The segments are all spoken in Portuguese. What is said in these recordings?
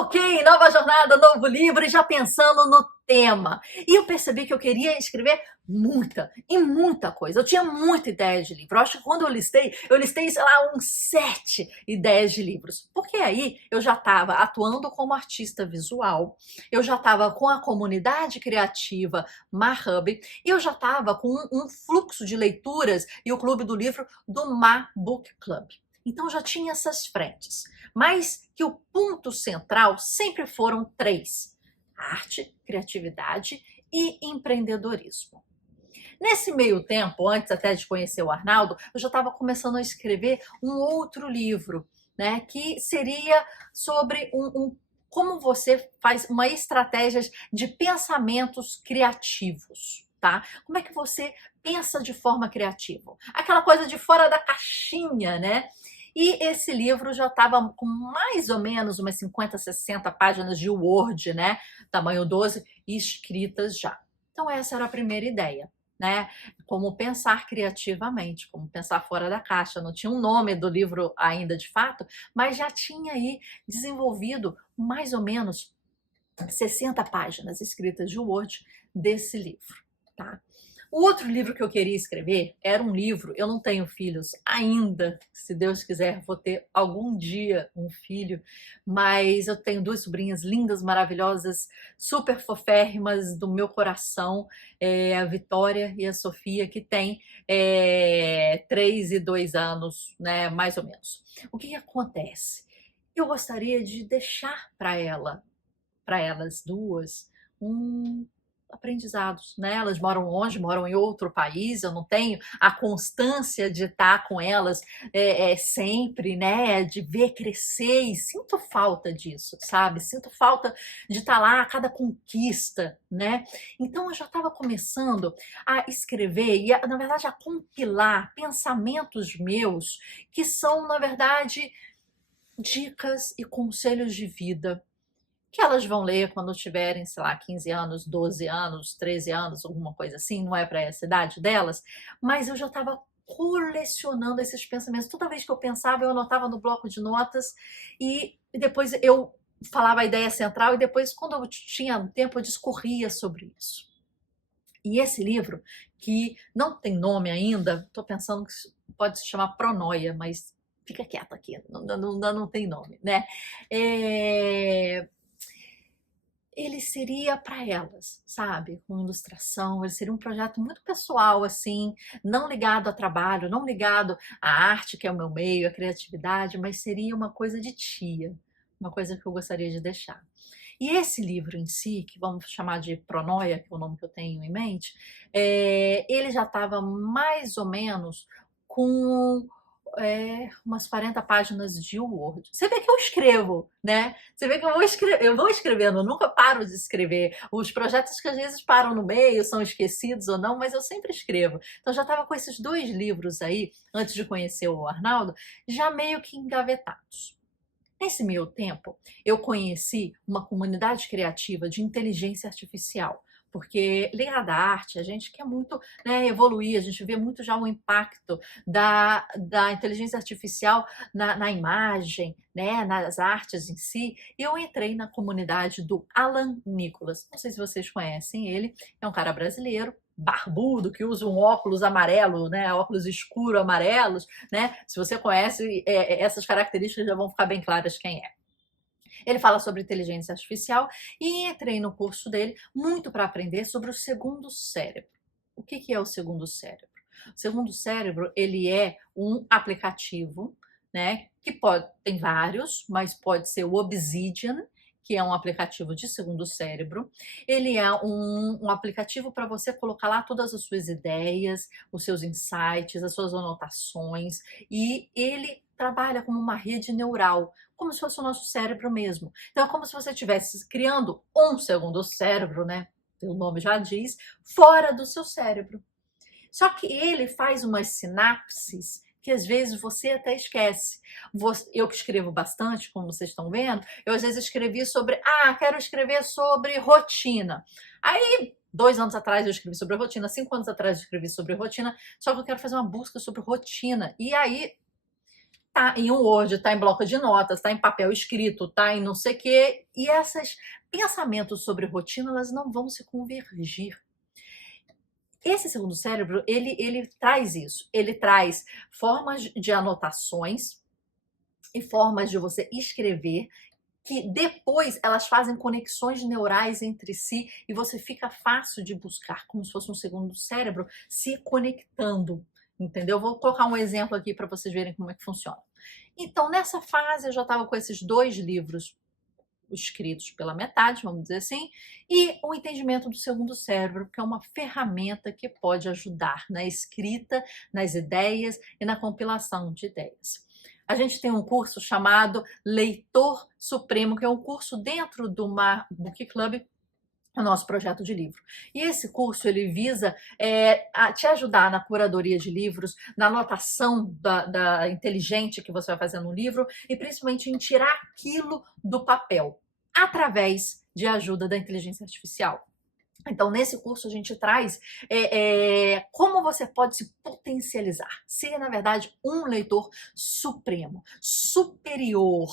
Ok, nova jornada, novo livro, e já pensando no tema. E eu percebi que eu queria escrever muita coisa. Eu tinha muita ideia de livro. Eu acho que quando eu listei, sei lá, uns 7 ideias de livros. Porque aí eu já estava atuando como artista visual, eu já estava com a comunidade criativa MaHub, e eu já estava com um fluxo de leituras e o clube do livro do Ma Book Club. Então já tinha essas frentes, mas que o ponto central sempre foram 3: arte, criatividade e empreendedorismo. Nesse meio tempo, antes até de conhecer o Arnaldo, eu já estava começando a escrever um outro livro, né, que seria sobre como você faz uma estratégia de pensamentos criativos. Tá? Como é que você pensa de forma criativa? Aquela coisa de fora da caixinha, né? E esse livro já estava com mais ou menos umas 50, 60 páginas de Word, né? Tamanho 12, escritas já. Então essa era a primeira ideia, né? Como pensar criativamente, como pensar fora da caixa. Não tinha um nome do livro ainda de fato, mas já tinha aí desenvolvido mais ou menos 60 páginas escritas de Word desse livro, tá? O outro livro que eu queria escrever era um livro, eu não tenho filhos ainda, se Deus quiser, vou ter algum dia um filho, mas eu tenho 2 sobrinhas lindas, maravilhosas, super foférrimas do meu coração, a Vitória e a Sofia, que têm 3 e 2 anos, né, mais ou menos. O que acontece? Eu gostaria de deixar para elas duas, aprendizados, né? Elas moram longe, moram em outro país, eu não tenho a constância de estar com elas sempre, né? De ver crescer, e sinto falta disso, sabe? Sinto falta de estar lá a cada conquista, né? Então eu já estava começando a escrever e, na verdade, a compilar pensamentos meus que são, na verdade, dicas e conselhos de vida que elas vão ler quando tiverem, sei lá, 15 anos, 12 anos, 13 anos, alguma coisa assim, não é para essa idade delas, mas eu já estava colecionando esses pensamentos. Toda vez que eu pensava, eu anotava no bloco de notas e depois eu falava a ideia central e depois, quando eu tinha tempo, eu discorria sobre isso. E esse livro, que não tem nome ainda, estou pensando que pode se chamar Pronoia, mas fica quieta aqui, não tem nome, né? Ele seria para elas, sabe? Com ilustração, ele seria um projeto muito pessoal, assim, não ligado a trabalho, não ligado à arte, que é o meu meio, à criatividade, mas seria uma coisa de tia, uma coisa que eu gostaria de deixar. E esse livro em si, que vamos chamar de Pronoia, que é o nome que eu tenho em mente, ele já estava mais ou menos com umas 40 páginas de Word. Você vê que eu escrevo, né? Você vê que eu vou escrevendo, eu nunca paro de escrever. Os projetos que às vezes param no meio, são esquecidos ou não, mas eu sempre escrevo. Então já estava com esses 2 livros aí, antes de conhecer o Arnaldo, já meio que engavetados. Nesse meio tempo, eu conheci uma comunidade criativa de inteligência artificial, porque ligada à arte, a gente quer muito, né, evoluir, a gente vê muito já o impacto da inteligência artificial na imagem, né, nas artes em si. E eu entrei na comunidade do Alan Nicholas. Não sei se vocês conhecem ele, é um cara brasileiro, barbudo, que usa um óculos amarelo, né, óculos escuro amarelos, né? Se você conhece, essas características já vão ficar bem claras quem é. Ele fala sobre inteligência artificial e entrei no curso dele muito para aprender sobre o segundo cérebro. O que é o segundo cérebro? O segundo cérebro, ele é um aplicativo, né, que tem vários, mas pode ser o Obsidian, que é um aplicativo de segundo cérebro. Ele é um aplicativo para você colocar lá todas as suas ideias, os seus insights, as suas anotações, e ele trabalha como uma rede neural, como se fosse o nosso cérebro mesmo. Então é como se você estivesse criando um segundo cérebro, né? O nome já diz, fora do seu cérebro. Só que ele faz umas sinapses que às vezes você até esquece. Eu que escrevo bastante, como vocês estão vendo, eu às vezes escrevi sobre, quero escrever sobre rotina. Aí, 2 anos atrás eu escrevi sobre rotina, 5 anos atrás eu escrevi sobre rotina, só que eu quero fazer uma busca sobre rotina. E aí, tá em um Word, tá em bloco de notas, tá em papel escrito, tá em não sei o quê. E esses pensamentos sobre rotina, elas não vão se convergir. Esse segundo cérebro, ele traz isso. Ele traz formas de anotações e formas de você escrever que depois elas fazem conexões neurais entre si e você fica fácil de buscar, como se fosse um segundo cérebro se conectando, entendeu? Vou colocar um exemplo aqui para vocês verem como é que funciona. Então, nessa fase, eu já estava com esses 2 livros escritos pela metade, vamos dizer assim, e o entendimento do segundo cérebro, que é uma ferramenta que pode ajudar na escrita, nas ideias e na compilação de ideias. A gente tem um curso chamado Leitor Supremo, que é um curso dentro do Mar Book Club, o nosso projeto de livro. E esse curso, ele visa a te ajudar na curadoria de livros, na anotação da inteligente que você vai fazer no livro e principalmente em tirar aquilo do papel, através de ajuda da inteligência artificial. Então, nesse curso, a gente traz como você pode se potencializar, ser, na verdade, um leitor supremo, superior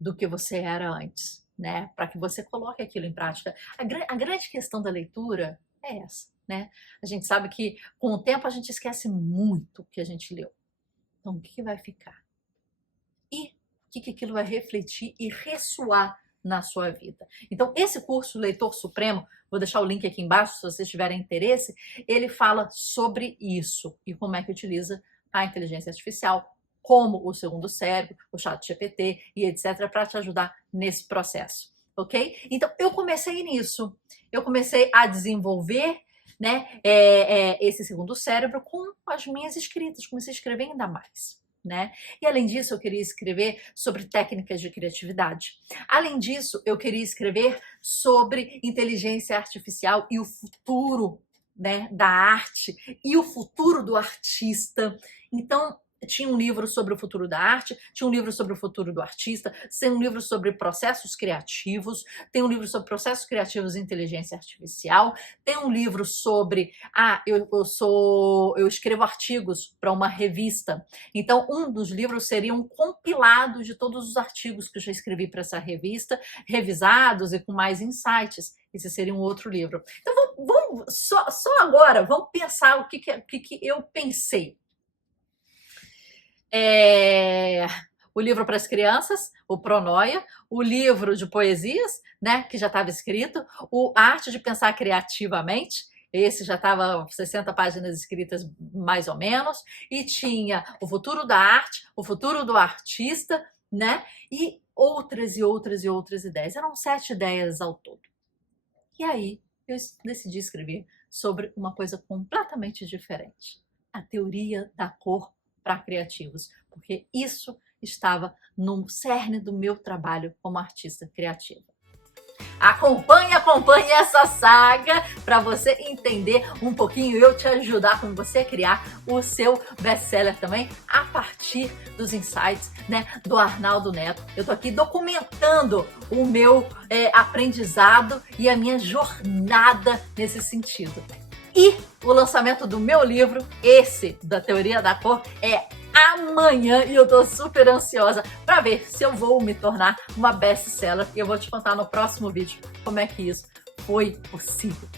do que você era antes, né? Para que você coloque aquilo em prática. A grande questão da leitura é essa, né? A gente sabe que, com o tempo, a gente esquece muito o que a gente leu. Então, o que vai ficar? E o que aquilo vai refletir e ressoar na sua vida. Então, esse curso Leitor Supremo, vou deixar o link aqui embaixo se vocês tiverem interesse, ele fala sobre isso e como é que utiliza a inteligência artificial, como o segundo cérebro, o ChatGPT e etc, para te ajudar nesse processo, ok? Então, eu comecei nisso. Eu comecei a desenvolver, né, esse segundo cérebro com as minhas escritas. Comecei a escrever ainda mais. Né? E além disso, eu queria escrever sobre técnicas de criatividade. Além disso, eu queria escrever sobre inteligência artificial e o futuro, né, da arte e o futuro do artista. Então, tinha um livro sobre o futuro da arte, tinha um livro sobre o futuro do artista, tem um livro sobre processos criativos, tem um livro sobre processos criativos e inteligência artificial, tem um livro sobre, eu escrevo artigos para uma revista, então um dos livros seria um compilado de todos os artigos que eu já escrevi para essa revista, revisados e com mais insights. Esse seria um outro livro. Então vamos só agora, vamos pensar o que eu pensei. O livro para as crianças, o Pronoia, o livro de poesias, né, que já estava escrito, A Arte de Pensar Criativamente, esse já estava 60 páginas escritas mais ou menos, e tinha o futuro da arte, o futuro do artista, né, e outras e outras e outras ideias. Eram 7 ideias ao todo. E aí eu decidi escrever sobre uma coisa completamente diferente, a teoria da cor para criativos, porque isso estava no cerne do meu trabalho como artista criativa. Acompanhe essa saga para você entender um pouquinho e eu te ajudar como você criar o seu best-seller também a partir dos insights, né, do Arnaldo Neto. Eu tô aqui documentando o meu aprendizado e a minha jornada nesse sentido. E o lançamento do meu livro, esse da Teoria da Cor, é amanhã e eu tô super ansiosa para ver se eu vou me tornar uma best-seller e eu vou te contar no próximo vídeo como é que isso foi possível.